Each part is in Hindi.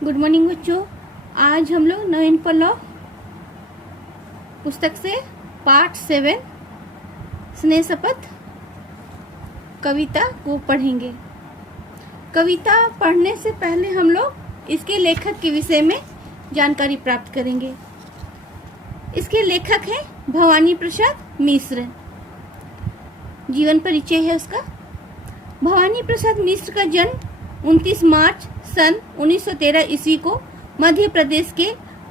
गुड मॉर्निंग बच्चों। आज हम लोग नवीन पल्लव पुस्तक से पार्ट 7 स्नेह शपथ कविता को पढ़ेंगे। कविता पढ़ने से पहले हम लोग इसके लेखक के विषय में जानकारी प्राप्त करेंगे। इसके लेखक हैं भवानी प्रसाद मिश्र। जीवन परिचय है उसका। भवानी प्रसाद मिश्र का जन्म 29 मार्च सन 1913 ईस्वी को मध्य प्रदेश के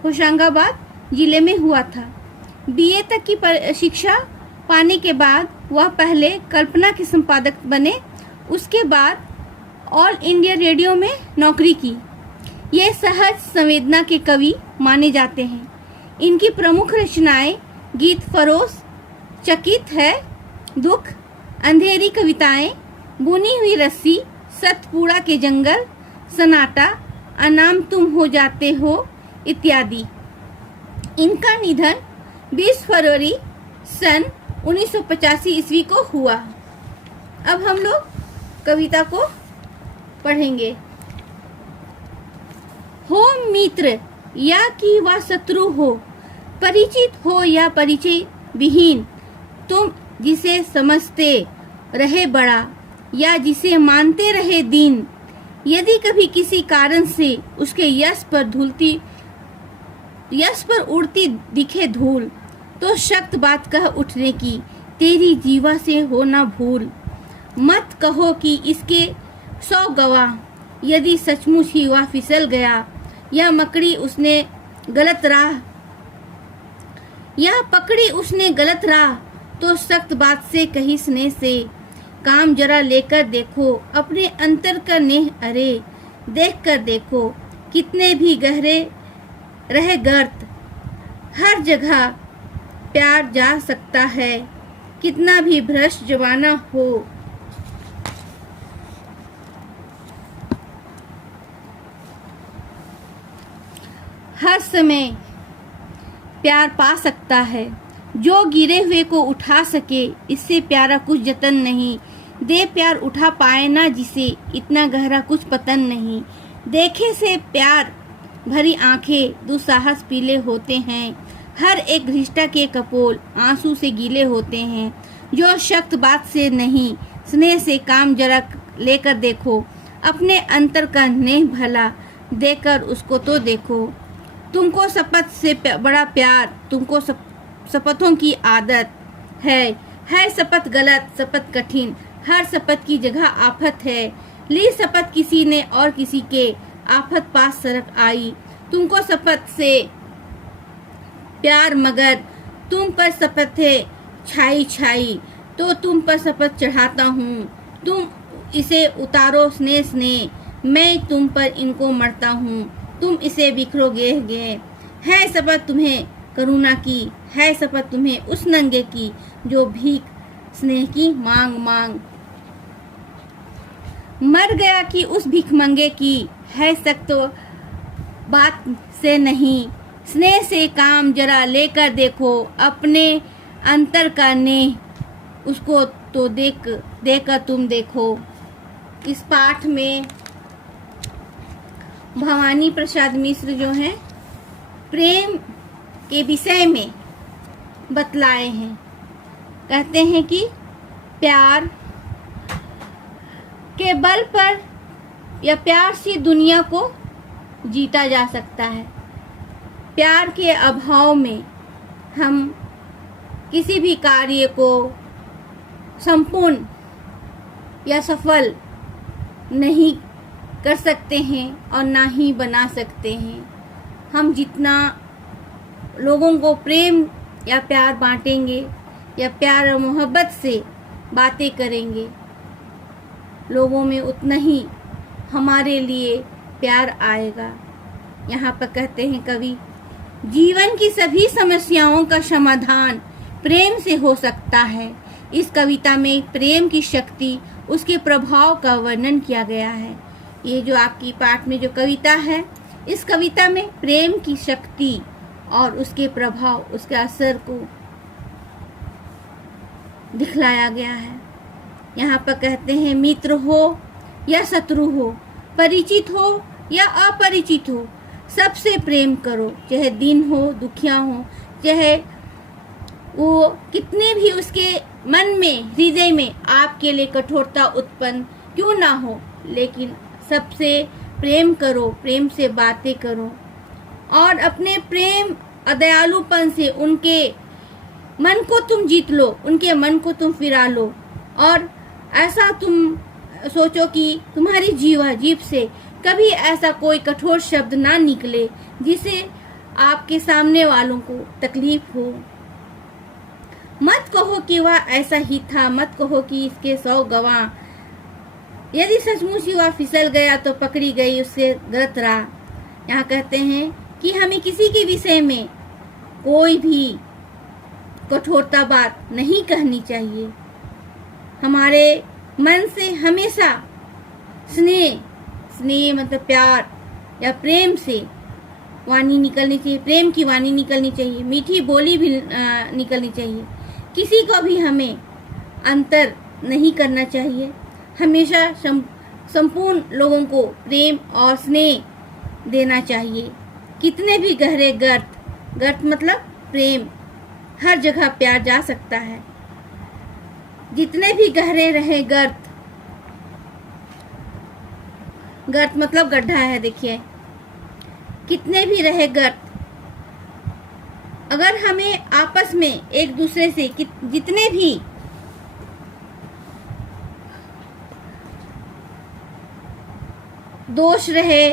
होशंगाबाद जिले में हुआ था। बीए तक की शिक्षा पाने के बाद वह पहले कल्पना के संपादक बने। उसके बाद ऑल इंडिया रेडियो में नौकरी की। ये सहज संवेदना के कवि माने जाते हैं। इनकी प्रमुख रचनाएं गीत फरोश, चकित है, दुख, अंधेरी कविताएं, बुनी हुई रस्सी, सतपुड़ा के जंगल, सनाटा, अनाम तुम हो जाते हो इत्यादि। इनका निधन 20 फरवरी सन 1985 ईस्वी को हुआ। अब हम लोग कविता को पढ़ेंगे। हो मित्र या कि वह शत्रु हो, परिचित हो या परिचय विहीन, तुम जिसे समझते रहे बड़ा या जिसे मानते रहे दीन, यदि कभी किसी कारण से उसके यश पर उड़ती दिखे धूल, तो सख्त बात कह उठने की तेरी जीवा से हो न भूल। मत कहो कि इसके 100 गवाह, यदि सचमुच ही वह फिसल गया या पकड़ी उसने गलत राह, तो सख्त बात से कही स्नेह से काम जरा लेकर देखो अपने अंतर का नेह। अरे देख कर देखो कितने भी गहरे रहे गर्त, हर जगह प्यार जा सकता है, कितना भी भ्रष्ट जमाना हो। हर समय प्यार पा सकता है, जो गिरे हुए को उठा सके, इससे प्यारा कुछ जतन नहीं। दे प्यार उठा पाए ना जिसे, इतना गहरा कुछ पतन नहीं। देखे से प्यार भरी आंखें दुस्साहस पीले होते हैं, हर एक रिश्ता के कपोल आंसू से गीले होते हैं। जो सख्त बात से नहीं, स्नेह से काम जरा लेकर देखो, अपने अंतर का नेह भला देकर उसको तो देखो। तुमको शपथ से बड़ा प्यार, तुमको शपथों की आदत है शपथ गलत, शपथ कठिन, हर शपथ की जगह आफत है। ली शपथ किसी ने और किसी के, आफत पास सरक आई। तुमको शपथ से प्यार मगर तुम पर शपथ है छाई छाई, तो तुम पर शपथ चढ़ाता हूँ। तुम इसे उतारो स्नेह स्नेह, मैं तुम पर इनको मरता हूँ। तुम इसे बिखरो गे है शपथ तुम्हें करुणा की, है शपथ तुम्हें उस नंगे की, जो भीख स्नेह की मांग मांग मर गया कि उस भिखमंगे की, है सख्त बात से नहीं। स्नेह से काम जरा लेकर देखो, अपने अंतर का नेह, उसको तो देकर तुम देखो। इस पाठ में भवानी प्रसाद मिश्र जो हैं प्रेम के विषय में बतलाए हैं। कहते हैं कि प्यार के बल पर या प्यार से दुनिया को जीता जा सकता है। प्यार के अभाव में हम किसी भी कार्य को संपूर्ण या सफल नहीं कर सकते हैं और ना ही बना सकते हैं। हम जितना लोगों को प्रेम या प्यार बांटेंगे या प्यार और मोहब्बत से बातें करेंगे, लोगों में उतना ही हमारे लिए प्यार आएगा। यहाँ पर कहते हैं कवि, जीवन की सभी समस्याओं का समाधान प्रेम से हो सकता है। इस कविता में प्रेम की शक्ति, उसके प्रभाव का वर्णन किया गया है। ये जो आपकी पाठ में जो कविता है, इस कविता में प्रेम की शक्ति और उसके प्रभाव, उसके असर को दिखलाया गया है। यहाँ पर कहते हैं मित्र हो या शत्रु हो, परिचित हो या अपरिचित हो, सबसे प्रेम करो, चाहे दिन हो, दुखिया हो, चाहे वो कितने भी उसके मन में, हृदय में आपके लिए कठोरता उत्पन्न क्यों ना हो, लेकिन सबसे प्रेम करो, प्रेम से बातें करो और अपने प्रेम और दयालुपन से उनके मन को तुम जीत लो, उनके मन को तुम फिरा लो और ऐसा तुम सोचो कि तुम्हारी जीभ से कभी ऐसा कोई कठोर शब्द ना निकले जिसे आपके सामने वालों को तकलीफ हो। मत कहो कि वह ऐसा ही था, मत कहो कि इसके 100 गवाह, यदि सचमुच ही वह फिसल गया तो पकड़ी गई उससे गलत राह। यहाँ कहते हैं कि हमें किसी के विषय में कोई भी कठोरता बात नहीं कहनी चाहिए। हमारे मन से हमेशा स्नेह मतलब प्यार या प्रेम से वाणी निकलनी चाहिए, प्रेम की वाणी निकलनी चाहिए, मीठी बोली भी निकलनी चाहिए। किसी को भी हमें अंतर नहीं करना चाहिए। हमेशा संपूर्ण लोगों को प्रेम और स्नेह देना चाहिए। कितने भी गहरे गर्त मतलब प्रेम, हर जगह प्यार जा सकता है। जितने भी गहरे रहे गर्त मतलब गड्ढा है, देखिए कितने भी रहे गर्त, अगर हमें आपस में एक दूसरे से जितने भी दोष रहे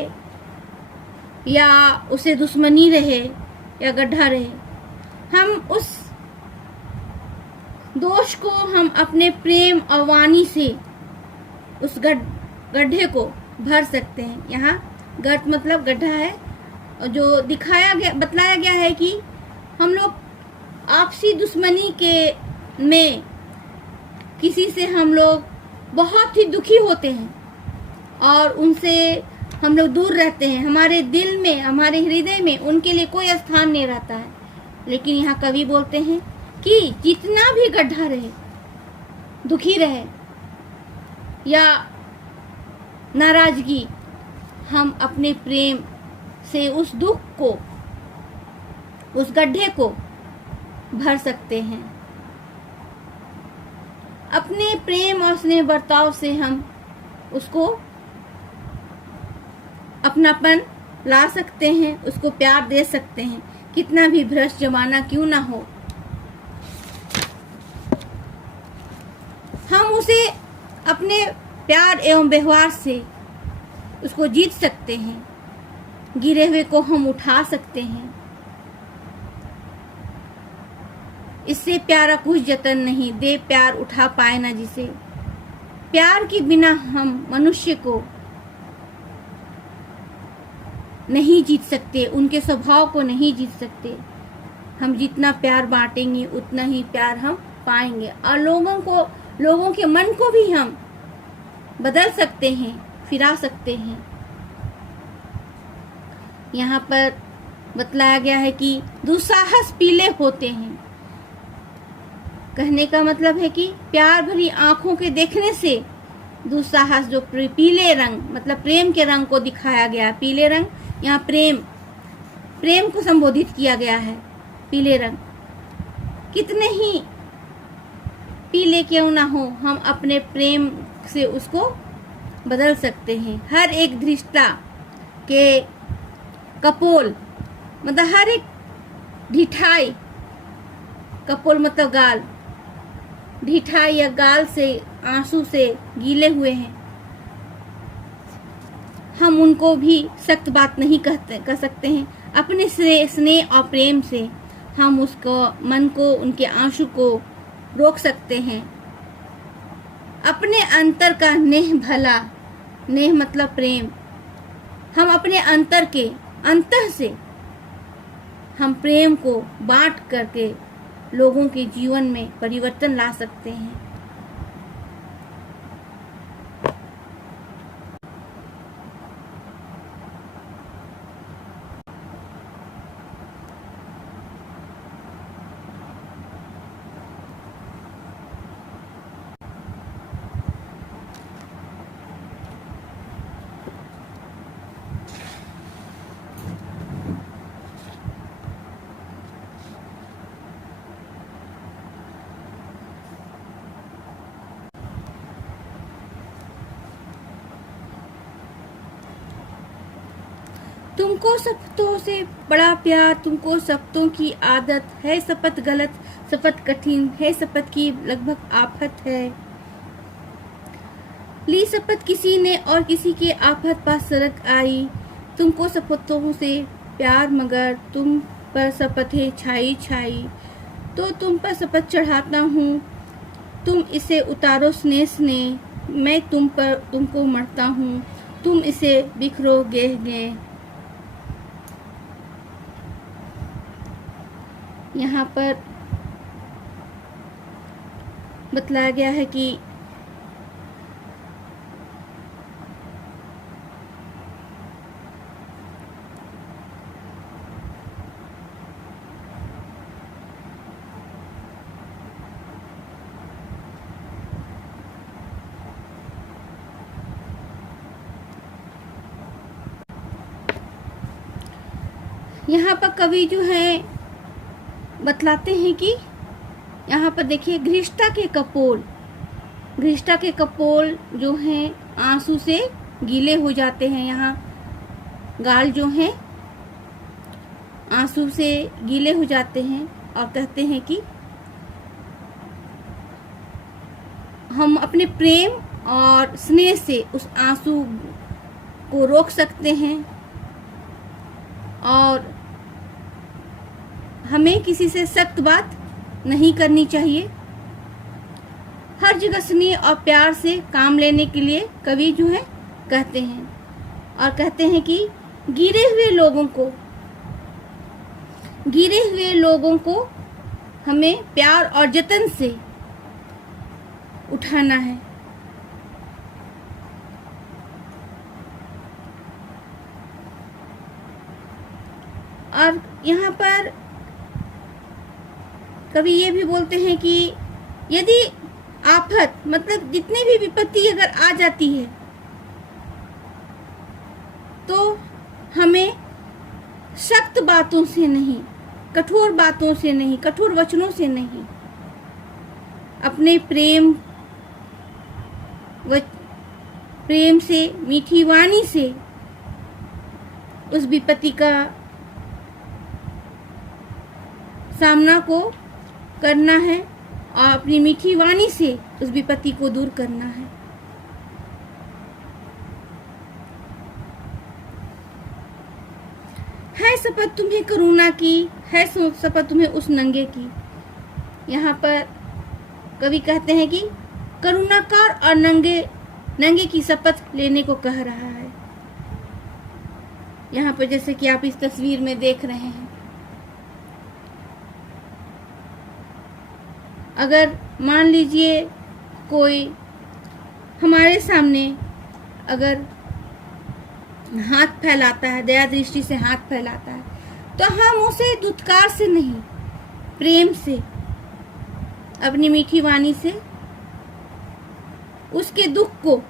या उसे दुश्मनी रहे या गड्ढा रहे, हम उस दोष को हम अपने प्रेम और वाणी से उस गड्ढे को भर सकते हैं। यहाँ गर्त मतलब गड्ढा है, और जो बतलाया गया है कि हम लोग आपसी दुश्मनी के में किसी से हम लोग बहुत ही दुखी होते हैं और उनसे हम लोग दूर रहते हैं। हमारे दिल में, हमारे हृदय में उनके लिए कोई स्थान नहीं रहता है। लेकिन यहाँ कवि बोलते हैं कि जितना भी गड्ढा रहे, दुखी रहे या नाराजगी, हम अपने प्रेम से उस दुख को, उस गड्ढे को भर सकते हैं। अपने प्रेम और स्नेह बर्ताव से हम उसको अपनापन ला सकते हैं, उसको प्यार दे सकते हैं, कितना भी भ्रष्ट जमाना क्यों ना हो। हम उसे अपने प्यार एवं व्यवहार से उसको जीत सकते हैं, गिरे हुए को हम उठा सकते हैं। इससे प्यारा कुछ जतन नहीं, दे प्यार उठा पाए ना जिसे। प्यार के बिना हम मनुष्य को नहीं जीत सकते, उनके स्वभाव को नहीं जीत सकते। हम जितना प्यार बांटेंगे उतना ही प्यार हम पाएंगे और लोगों के मन को भी हम बदल सकते हैं, फिरा सकते हैं। यहाँ पर बतलाया गया है कि दुस्साहस पीले होते हैं। कहने का मतलब है कि प्यार भरी आंखों के देखने से दुस्साहस, जो पीले रंग मतलब प्रेम के रंग को दिखाया गया, पीले रंग, यहाँ प्रेम को संबोधित किया गया है। पीले रंग कितने ही पीले क्यों ना हो, हम अपने प्रेम से उसको बदल सकते हैं। हर एक धृष्टता के कपोल मतलब हर एक ढिठाई, कपोल मतलब गाल, ढिठाई या गाल से आंसू से गीले हुए हैं, हम उनको भी सख्त बात नहीं कह सकते हैं। अपने स्नेह और प्रेम से हम उसको मन को, उनके आंसू को रोक सकते हैं। अपने अंतर का नेह भला, नेह मतलब प्रेम, हम अपने अंतर के अंतः से हम प्रेम को बांट करके लोगों के जीवन में परिवर्तन ला सकते हैं। तुमको शपथों से बड़ा प्यार, तुमको शपथों की आदत है, शपथ गलत, शपथ कठिन है, शपथ की लगभग आफत है। ली शपथ किसी ने और किसी के आफत पास सड़क आई, तुमको शपथों से प्यार मगर तुम पर शपथें छाई छाई, तो तुम पर शपथ चढ़ाता हूँ, तुम इसे उतारो स्नेह स्नेह, मैं तुमको मरता हूँ, तुम इसे बिखरो गे गे। यहाँ पर बतलाया गया है कि यहाँ पर कवि जो है बतलाते हैं कि यहाँ पर देखिए घृष्टा के कपोल जो हैं आंसू से गीले हो जाते हैं। यहाँ गाल जो हैं आंसू से गीले हो जाते हैं और कहते हैं कि हम अपने प्रेम और स्नेह से उस आंसू को रोक सकते हैं और हमें किसी से सख्त बात नहीं करनी चाहिए। हर जगह स्नेह और प्यार से काम लेने के लिए कवि जो है कहते हैं और कहते हैं कि गिरे हुए लोगों को हमें प्यार और जतन से उठाना है। और यहाँ पर कवि ये भी बोलते हैं कि यदि आफत मतलब जितनी भी विपत्ति अगर आ जाती है तो हमें सख्त बातों से नहीं, कठोर बातों से नहीं, कठोर वचनों से नहीं, अपने प्रेम से, मीठी वाणी से उस विपत्ति का सामना को करना है और अपनी मीठी वाणी से उस विपत्ति को दूर करना है शपथ तुम्हें करुणा की, है शपथ तुम्हें उस नंगे की। यहाँ पर कवि कहते हैं कि करुणाकार और नंगे की शपथ लेने को कह रहा है। यहाँ पर जैसे कि आप इस तस्वीर में देख रहे हैं, अगर मान लीजिए कोई हमारे सामने अगर हाथ फैलाता है, दया दृष्टि से हाथ फैलाता है, तो हम उसे दुत्कार से नहीं, प्रेम से, अपनी मीठी वाणी से उसके दुख को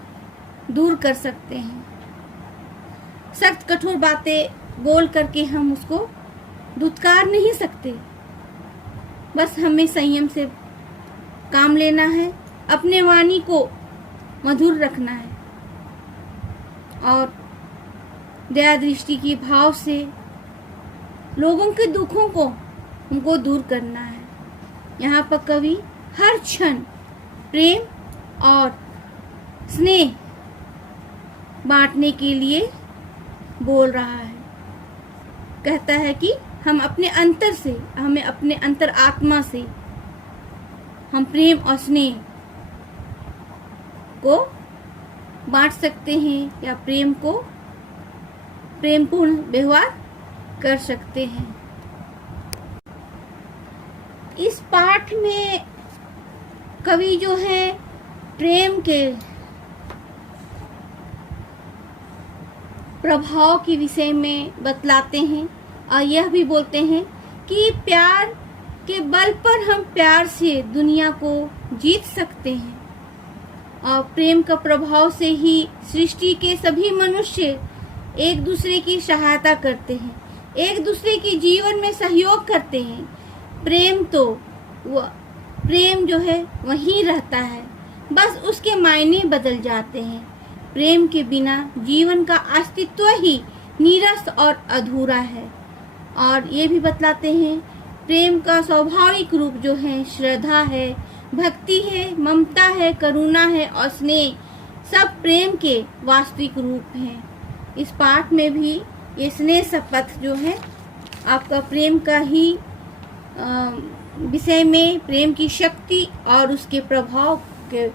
दूर कर सकते हैं। सख्त कठोर बातें बोल करके हम उसको दुत्कार नहीं सकते। बस हमें संयम से काम लेना है, अपने वाणी को मधुर रखना है और दया दृष्टि की भाव से लोगों के दुखों को हमको दूर करना है। यहाँ पर कवि हर क्षण प्रेम और स्नेह बांटने के लिए बोल रहा है। कहता है कि हम अपने अंतर से, हमें अपने अंतर आत्मा से हम प्रेम और स्नेह को बांट सकते हैं या प्रेमपूर्ण व्यवहार कर सकते हैं। इस पाठ में कवि जो है प्रेम के प्रभाव के विषय में बतलाते हैं और यह भी बोलते हैं कि प्यार के बल पर हम प्यार से दुनिया को जीत सकते हैं और प्रेम का प्रभाव से ही सृष्टि के सभी मनुष्य एक दूसरे की सहायता करते हैं, एक दूसरे के जीवन में सहयोग करते हैं। प्रेम जो है वहीं रहता है, बस उसके मायने बदल जाते हैं। प्रेम के बिना जीवन का अस्तित्व ही नीरस और अधूरा है। और ये भी बतलाते हैं प्रेम का स्वाभाविक रूप जो है श्रद्धा है, भक्ति है, ममता है, करुणा है और स्नेह सब प्रेम के वास्तविक रूप हैं। इस पाठ में भी ये स्नेह शपथ जो है आपका प्रेम का ही विषय में, प्रेम की शक्ति और उसके प्रभाव के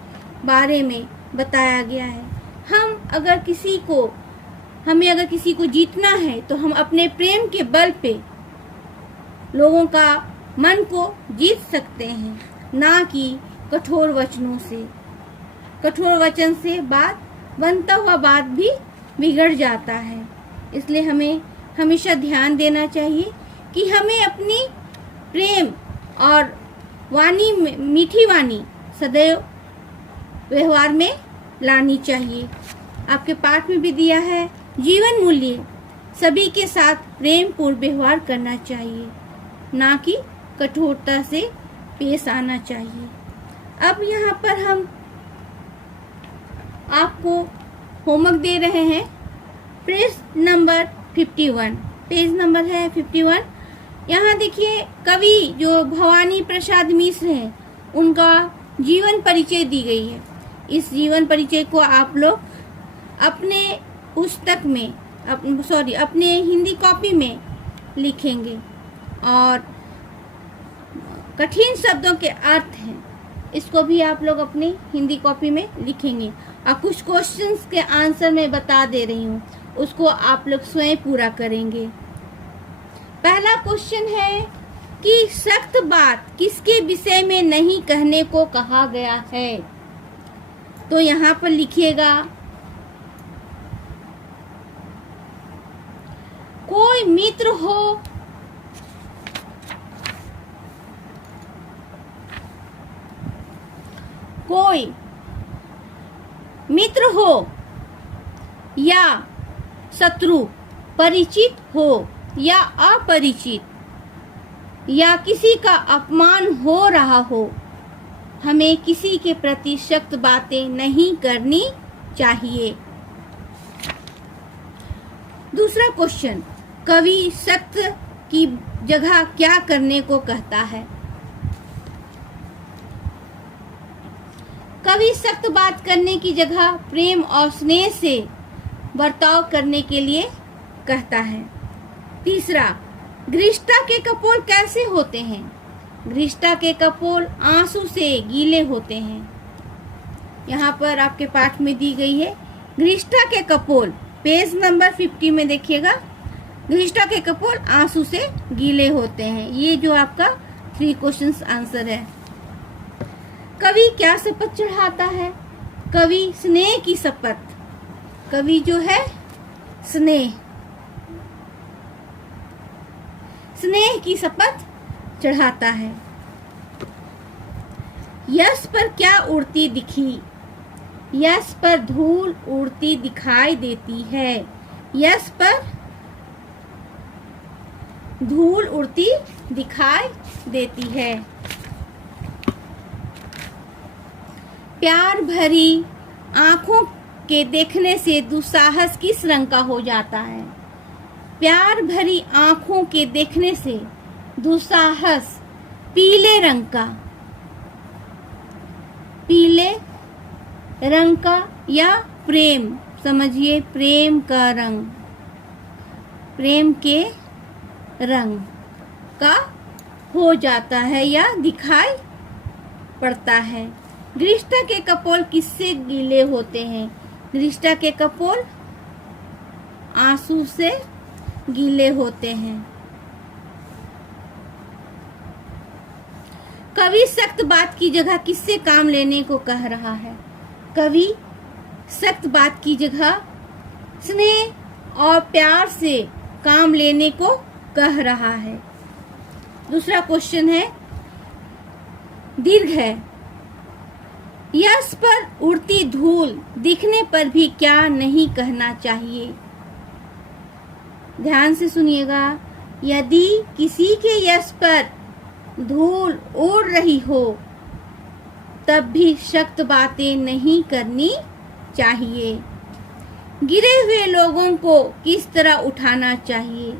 बारे में बताया गया है। हमें अगर किसी को जीतना है तो हम अपने प्रेम के बल पे लोगों का मन को जीत सकते हैं, ना कि कठोर वचनों से। कठोर वचन से बनता हुआ बात भी बिगड़ जाता है। इसलिए हमें हमेशा ध्यान देना चाहिए कि हमें अपनी प्रेम और मीठी वाणी सदैव व्यवहार में लानी चाहिए। आपके पाठ में भी दिया है जीवन मूल्य सभी के साथ प्रेम पूर्ण व्यवहार करना चाहिए, ना कि कठोरता से पेश आना चाहिए। अब यहाँ पर हम आपको होमवर्क दे रहे हैं। पेज नंबर 51, पेज नंबर है 51। यहाँ देखिए कवि जो भवानी प्रसाद मिश्र हैं उनका जीवन परिचय दी गई है। इस जीवन परिचय को आप लोग अपने पुस्तक में अपने हिंदी कॉपी में लिखेंगे और कठिन शब्दों के अर्थ हैं इसको भी आप लोग अपनी हिंदी कॉपी में लिखेंगे। और कुछ क्वेश्चंस के आंसर मैं बता दे रही हूँ, उसको आप लोग स्वयं पूरा करेंगे। पहला क्वेश्चन है कि सख्त बात किसके विषय में नहीं कहने को कहा गया है। तो यहाँ पर लिखिएगा कोई मित्र हो या शत्रु, परिचित हो या अपरिचित या किसी का अपमान हो रहा हो, हमें किसी के प्रति सख्त बातें नहीं करनी चाहिए। दूसरा क्वेश्चन, कवि सख्त की जगह क्या करने को कहता है। कवि सख्त बात करने की जगह प्रेम और स्नेह से बर्ताव करने के लिए कहता है। तीसरा, गृहस्था के कपोल कैसे होते हैं। गृहस्था के कपोल आंसू से गीले होते हैं। यहाँ पर आपके पाठ में दी गई है गृहस्था के कपोल, पेज नंबर 50 में देखिएगा। गृहस्था के कपोल आंसू से गीले होते हैं। ये जो आपका 3 क्वेश्चंस आंसर है। कवि क्या शपथ चढ़ाता है। कवि स्नेह की शपथ, कवि जो है स्नेह की शपथ चढ़ाता है। यश पर क्या उड़ती दिखी। यश पर धूल उड़ती दिखाई देती है। यश पर धूल उड़ती दिखाई देती है। प्यार भरी आंखों के देखने से दुस्साहस किस रंग का हो जाता है। प्यार भरी आंखों के देखने से दुस्साहस पीले रंग का या प्रेम, समझिए प्रेम का रंग, प्रेम के रंग का हो जाता है या दिखाई पड़ता है। गृहस्था के कपोल किससे गीले होते हैं। गृहस्था के कपोल आंसू से गीले होते हैं। कवि सख्त बात की जगह किससे काम लेने को कह रहा है। कवि सख्त बात की जगह स्नेह और प्यार से काम लेने को कह रहा है। दूसरा क्वेश्चन है, दीर्घ है। यश पर उड़ती धूल दिखने पर भी क्या नहीं कहना चाहिए। ध्यान से सुनिएगा। यदि किसी के यश पर धूल उड़ रही हो तब भी सख्त बातें नहीं करनी चाहिए। गिरे हुए लोगों को किस तरह उठाना चाहिए।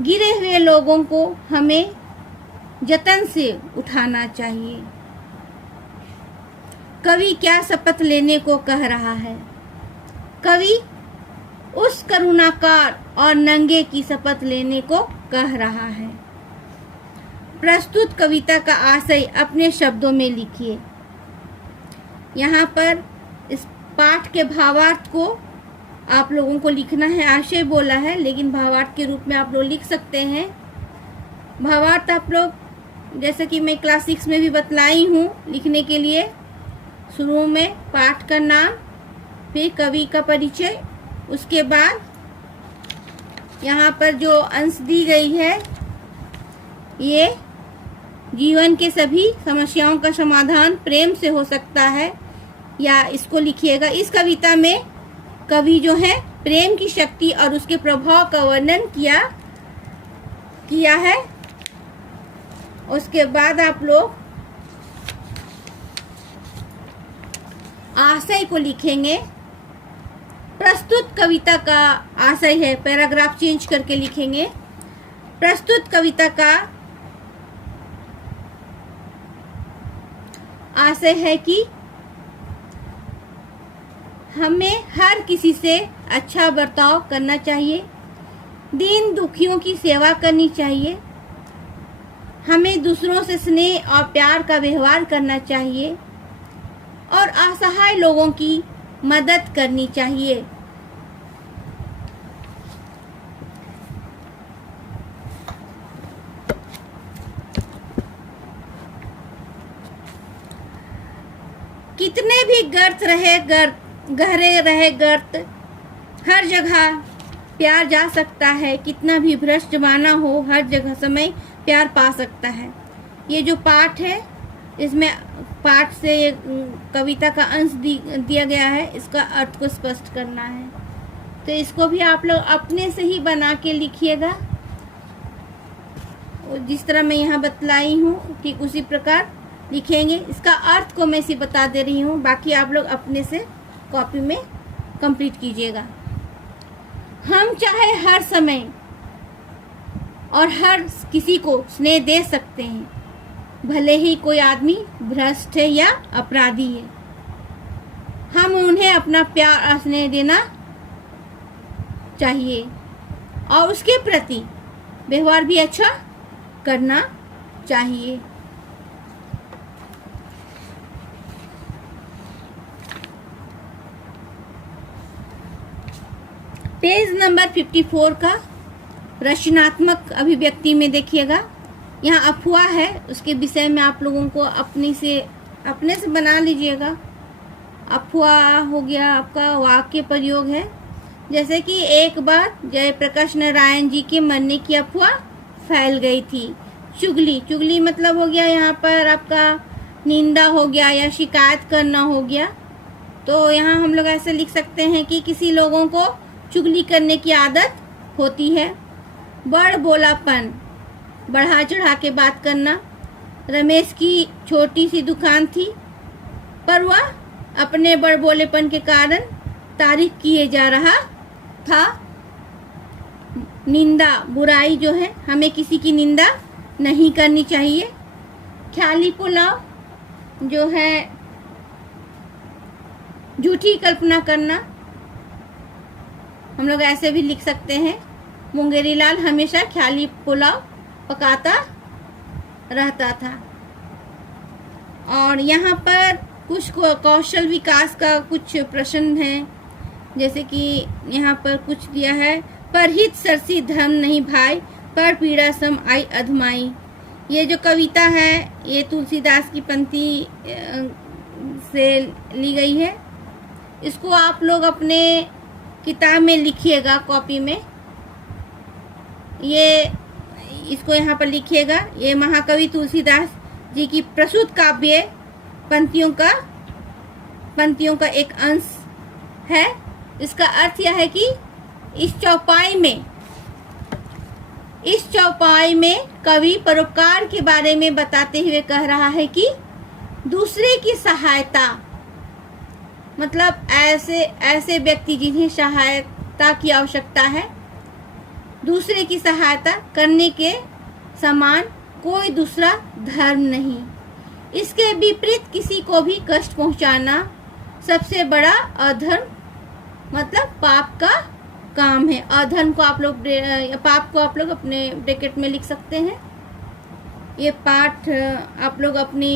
गिरे हुए लोगों को हमें जतन से उठाना चाहिए। कवि क्या शपथ लेने को कह रहा है। कवि उस करुणाकार और नंगे की शपथ लेने को कह रहा है। प्रस्तुत कविता का आशय अपने शब्दों में लिखिए। यहाँ पर इस पाठ के भावार्थ को आप लोगों को लिखना है। आशय बोला है लेकिन भावार्थ के रूप में आप लोग लिख सकते हैं। भावार्थ आप लोग जैसे कि मैं क्लास 6 में भी बतलाई हूँ लिखने के लिए। शुरू में पाठ का नाम, फिर कवि का परिचय, उसके बाद यहाँ पर जो अंश दी गई है ये जीवन के सभी समस्याओं का समाधान प्रेम से हो सकता है, या इसको लिखिएगा। इस कविता में कवि जो है प्रेम की शक्ति और उसके प्रभाव का वर्णन किया है। उसके बाद आप लोग आशय को लिखेंगे। प्रस्तुत कविता का आशय है, पैराग्राफ चेंज करके लिखेंगे। प्रस्तुत कविता का आशय है कि हमें हर किसी से अच्छा बर्ताव करना चाहिए, दीन दुखियों की सेवा करनी चाहिए, हमें दूसरों से स्नेह और प्यार का व्यवहार करना चाहिए और असहाय लोगों की मदद करनी चाहिए। कितने भी गर्त रहे गहरे रहे गर्त, हर जगह प्यार जा सकता है। कितना भी भ्रष्ट जमाना हो, हर जगह समय प्यार पा सकता है। ये जो पाठ है इसमें पाठ से ये कविता का अंश दिया गया है, इसका अर्थ को स्पष्ट करना है। तो इसको भी आप लोग अपने से ही बना के लिखिएगा। जिस तरह मैं यहाँ बतलाई हूँ ठीक उसी प्रकार लिखेंगे। इसका अर्थ को मैं इसे बता दे रही हूँ, बाकी आप लोग अपने से कॉपी में कंप्लीट कीजिएगा। हम चाहे हर समय और हर किसी को स्नेह दे सकते हैं, भले ही कोई आदमी भ्रष्ट है या अपराधी है। हम उन्हें अपना प्यार और स्नेह देना चाहिए और उसके प्रति व्यवहार भी अच्छा करना चाहिए। पेज नंबर 54 का रचनात्मक अभिव्यक्ति में देखिएगा। यहाँ अफवाह है, उसके विषय में आप लोगों को अपने से बना लीजिएगा। अफवाह हो गया आपका वाक्य प्रयोग है, जैसे कि एक बार जयप्रकाश नारायण जी के मरने की अफवाह फैल गई थी। चुगली मतलब हो गया यहाँ पर आपका निंदा हो गया या शिकायत करना हो गया। तो यहाँ हम लोग ऐसे लिख सकते हैं कि किसी लोगों को चुगली करने की आदत होती है। बड़ बोलापन, बढ़ा चढ़ा के बात करना। रमेश की छोटी सी दुकान थी, पर वह अपने बड़ बोलेपन के कारण तारीफ किए जा रहा था। निंदा, बुराई जो है, हमें किसी की निंदा नहीं करनी चाहिए। ख्याली पुलाव जो है झूठी कल्पना करना, हम लोग ऐसे भी लिख सकते हैं। मुंगेरी लाल हमेशा ख्याली पुलाव पकाता रहता था। और यहाँ पर कुछ कौशल विकास का कुछ प्रश्न है, जैसे कि यहाँ पर कुछ दिया है, परहित सरसी धर्म नहीं भाई, पर पीड़ा सम आई अधमाई। ये जो कविता है ये तुलसीदास की पंक्ति से ली गई है। इसको आप लोग अपने किताब में लिखिएगा, कॉपी में। ये इसको यहाँ पर लिखिएगा। ये महाकवि तुलसीदास जी की प्रसूत काव्य पंक्तियों का एक अंश है। इसका अर्थ यह है कि इस चौपाई में कवि परोपकार के बारे में बताते हुए कह रहा है कि दूसरे की सहायता, मतलब ऐसे व्यक्ति जिन्हें सहायता की आवश्यकता है, दूसरे की सहायता करने के समान कोई दूसरा धर्म नहीं। इसके विपरीत किसी को भी कष्ट पहुंचाना सबसे बड़ा अधर्म, मतलब पाप का काम है। अधर्म को पाप को आप लोग अपने ब्रैकेट में लिख सकते हैं। ये पाठ आप लोग अपनी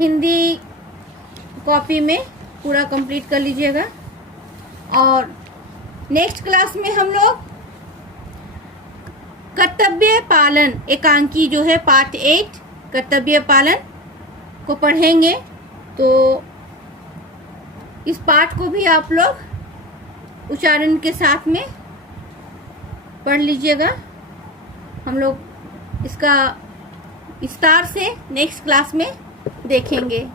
हिंदी कॉपी में पूरा कंप्लीट कर लीजिएगा। और नेक्स्ट क्लास में हम लोग कर्तव्य पालन एकांकी जो है पार्ट 8 कर्तव्य पालन को पढ़ेंगे। तो इस पाठ को भी आप लोग उच्चारण के साथ में पढ़ लीजिएगा। हम लोग इसका विस्तार से नेक्स्ट क्लास में देखेंगे।